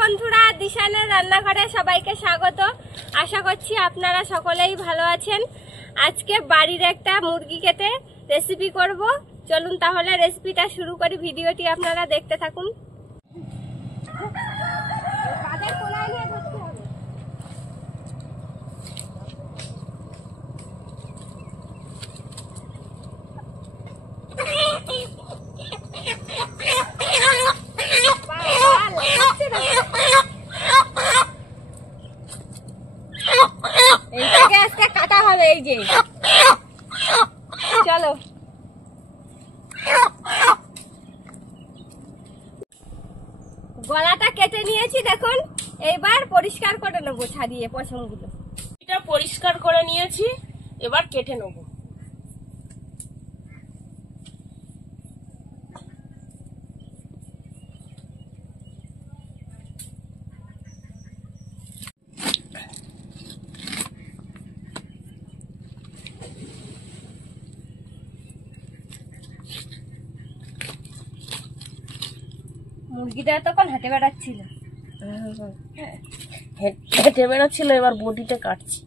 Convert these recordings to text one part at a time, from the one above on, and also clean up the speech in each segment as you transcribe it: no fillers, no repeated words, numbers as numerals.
বন্ধুরা, দিশানের রান্নাঘরে সবাইকে স্বাগত। আশা করছি আপনারা সকলেই ভালো আছেন। আজকে বাড়ির একটা মুরগি কেটে রেসিপি করব। চলুন তাহলে রেসিপিটা শুরু করি। ভিডিওটি আপনারা দেখতে থাকুন। এইটাকে আজকে কাটা হবে। এই যে চলো, গলাটা কেটে নিয়েছি দেখুন। এইবার পরিষ্কার করে নেবো, ছাড়িয়ে পশমগুলো। এটা পরিষ্কার করে নিয়েছি, এবার কেটে নেবো। মুরগিটা তখন হেঁটে বেড়াচ্ছিল। হেঁটে বেড়াচ্ছিল, এবার বডিটা কাটছি।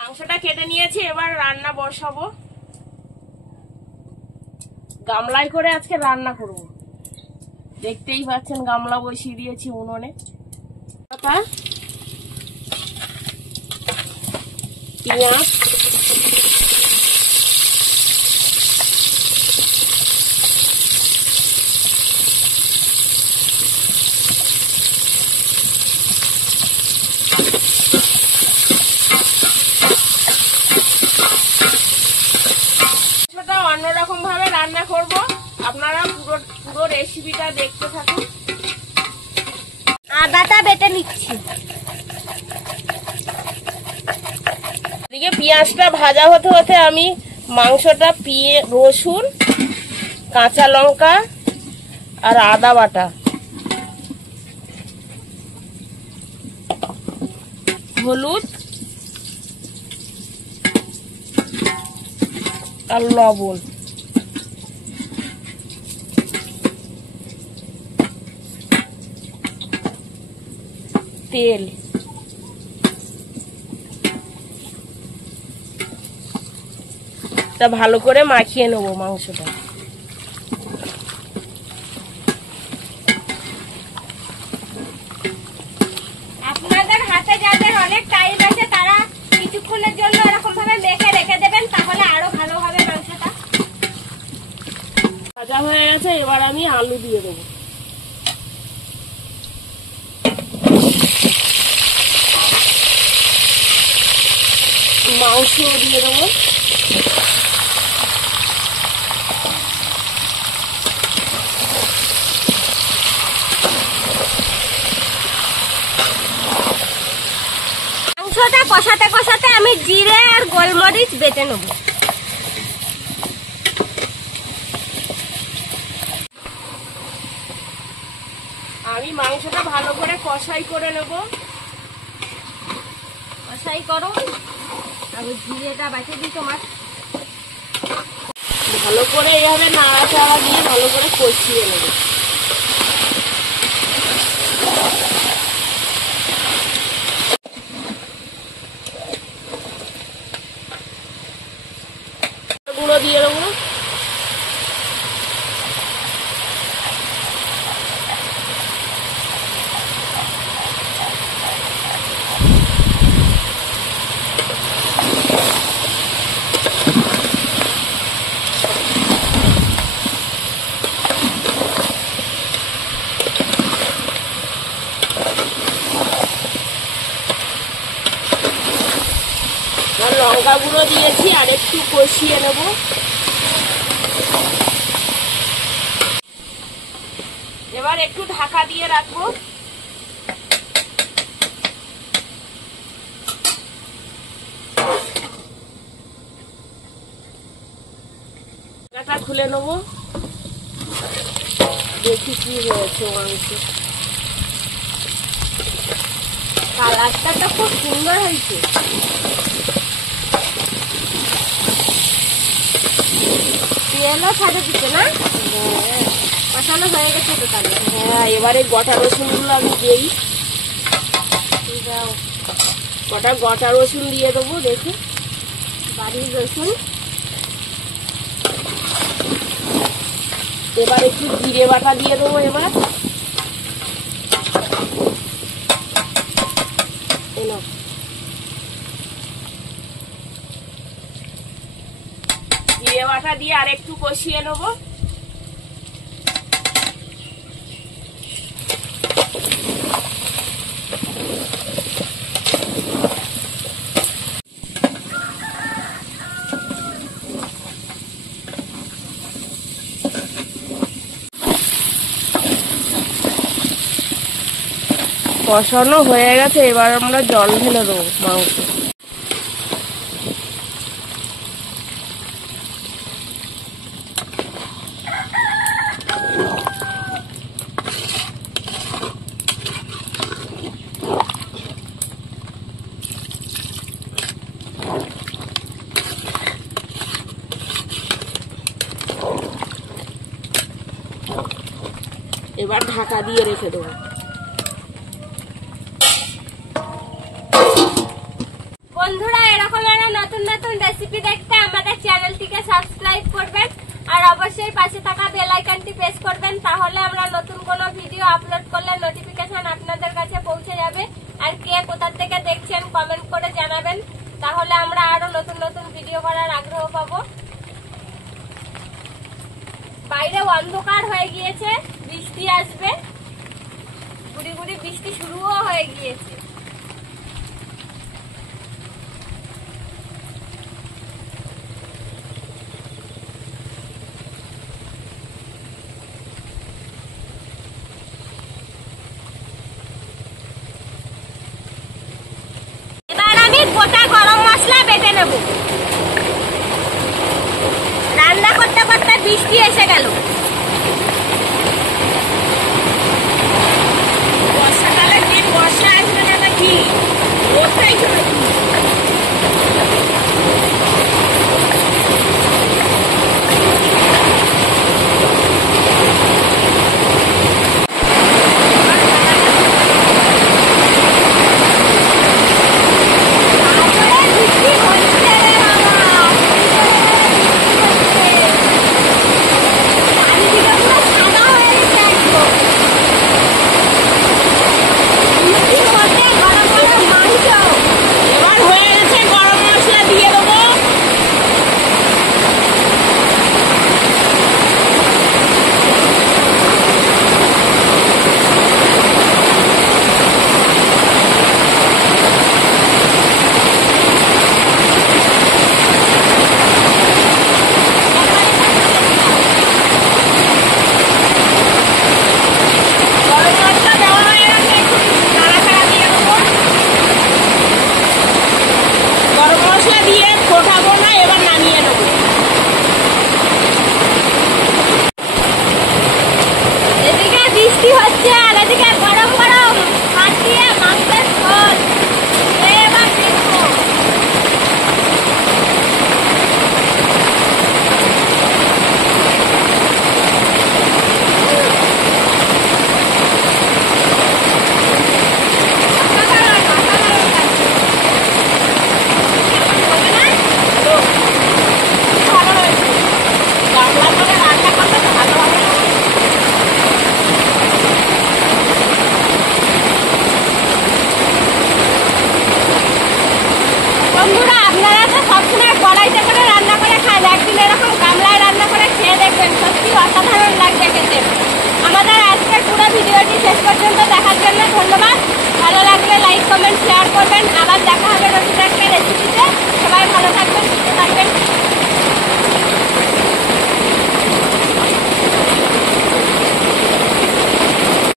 মাংসটা কেটে নিয়েছি, এবার রান্না বসাবো। গামলায় করে আজকে রান্না করব। দেখতেই পাচ্ছেন গামলা বসিয়ে দিয়েছি উনুনে। পেঁয়াজ, অন্যরকম ভাবে রান্না করব। আপনারা পুরো রেসিপিটা দেখতে থাকুন। আদাটা বেটে নিচ্ছি। এদিকে পেঁয়াজটা ভাজা হতে হতে আমি মাংসটা রসুন, কাঁচা লঙ্কা আর আদা বাটা, হলুদ আর লবণ, তেল, ভালো করে মাখিয়ে নেবো মাংসটা। আপনাদের হাতে যাদের অনেক টাইম আছে তারা কিছুক্ষণের জন্য এরকম ভাবে মেখে রেখে দেবেন, তাহলে আরো ভালো হবে মাংসটা। ভাজা হয়ে গেছে, এবার আমি আলু দিয়ে দেবো। মাংস দিয়ে দেবো। মাংসটা কষাতে কষাতে আমি জিরে আর গোলমরিচ বেটে নেব। আমি মাংসটা ভালো করে কষাই করে নেব। কষাই করো, আমি জিরেটা বাটিয়ে দিই তোমার। ভালো করে এইভাবে নাড়াচাড়া দিয়ে ভালো করে কষিয়ে নেব। গুঁড়ো দিয়ে দেবো। লঙ্কা গুঁড়ো দিয়েছি, আর একটু কষিয়ে নেব। এবার একটু ঢাকা দিয়ে রাখবো। ঢাকাটা খুলে নেব, দেখি কি হয়েছে মাংস। কালারটা তো খুব সুন্দর হয়েছে। তেলও ছাড়ে দিচ্ছে না? কষানো হয়ে গেছে তো তাহলে। হ্যাঁ, এবারে গোটা রসুনগুলো আমি দিই। গোটা রসুন দিয়ে দেবো, দেখে বাড়ির রসুন। এবার একটু জিরে বাটা দিয়ে দেবো। এবার জিরে বাটা দিয়ে আর একটু কষিয়ে নেবো। কষানো হয়ে গেছে, এবার আমরা জল ঢেলে দেবো মাংস। এবার ঢাকা দিয়ে রেখে দেবো। বন্ধুরা, এরকম একটা নতুন নতুন রেসিপি দেখতে আমাদের চ্যানেলটিকে সাবস্ক্রাইব করবেন, আর অবশ্যই পাশে থাকা বেল আইকনটি প্রেস করবেন। তাহলে আমরা নতুন কোনো ভিডিও আপলোড করলে নোটিফিকেশন আপনাদের কাছে পৌঁছে যাবে। আর কে কোথা থেকে দেখছেন কমেন্ট করে জানাবেন, তাহলে আমরা আরো নতুন নতুন ভিডিও করার আগ্রহ পাবো। বাইরে অন্ধকার হয়ে গিয়েছে, বৃষ্টি আসবে, গুড়ি গুড়ি বৃষ্টি শুরুও হয়ে গিয়েছে। এবার আমি গোটা গরম মশলা বেটে নেব। রান্না করতে করতে বৃষ্টি এসে গেল। বর্ষাকালের দিন বর্ষা আসবে না নাকি? ওটাই তো নাকি। এবার হয়ে গেছে, গরম মশলা দিয়ে দেবো। গরম মশলা দেওয়া হয়ে গেছে, একটু নাড়াচাড়া দিয়ে দেবো। গরম মশলা দিয়ে ফোটাবো না, এবার নামিয়ে নেবো। এদিকে বৃষ্টি হচ্ছে আর এদিকে গরম গরম ভাত দিয়ে মাংসের ঝোল। এবার দেখবো। ভালো হয়েছে। গামলা করে রান্না করলে তো ভালো হবে না? বন্ধুরা, আপনারা তো সবসময় কড়াইতে করে রান্না করে খান, একদিন এরকম গামলায় রান্না করে খেয়ে দেখবেন, সত্যি অসাধারণ লাগবে খেতে। আমাদের আজকের পুরো ভিডিওটি শেষ পর্যন্ত দেখার জন্য ধন্যবাদ। ভালো লাগলে লাইক কমেন্ট শেয়ার করবেন। আবার দেখা হবে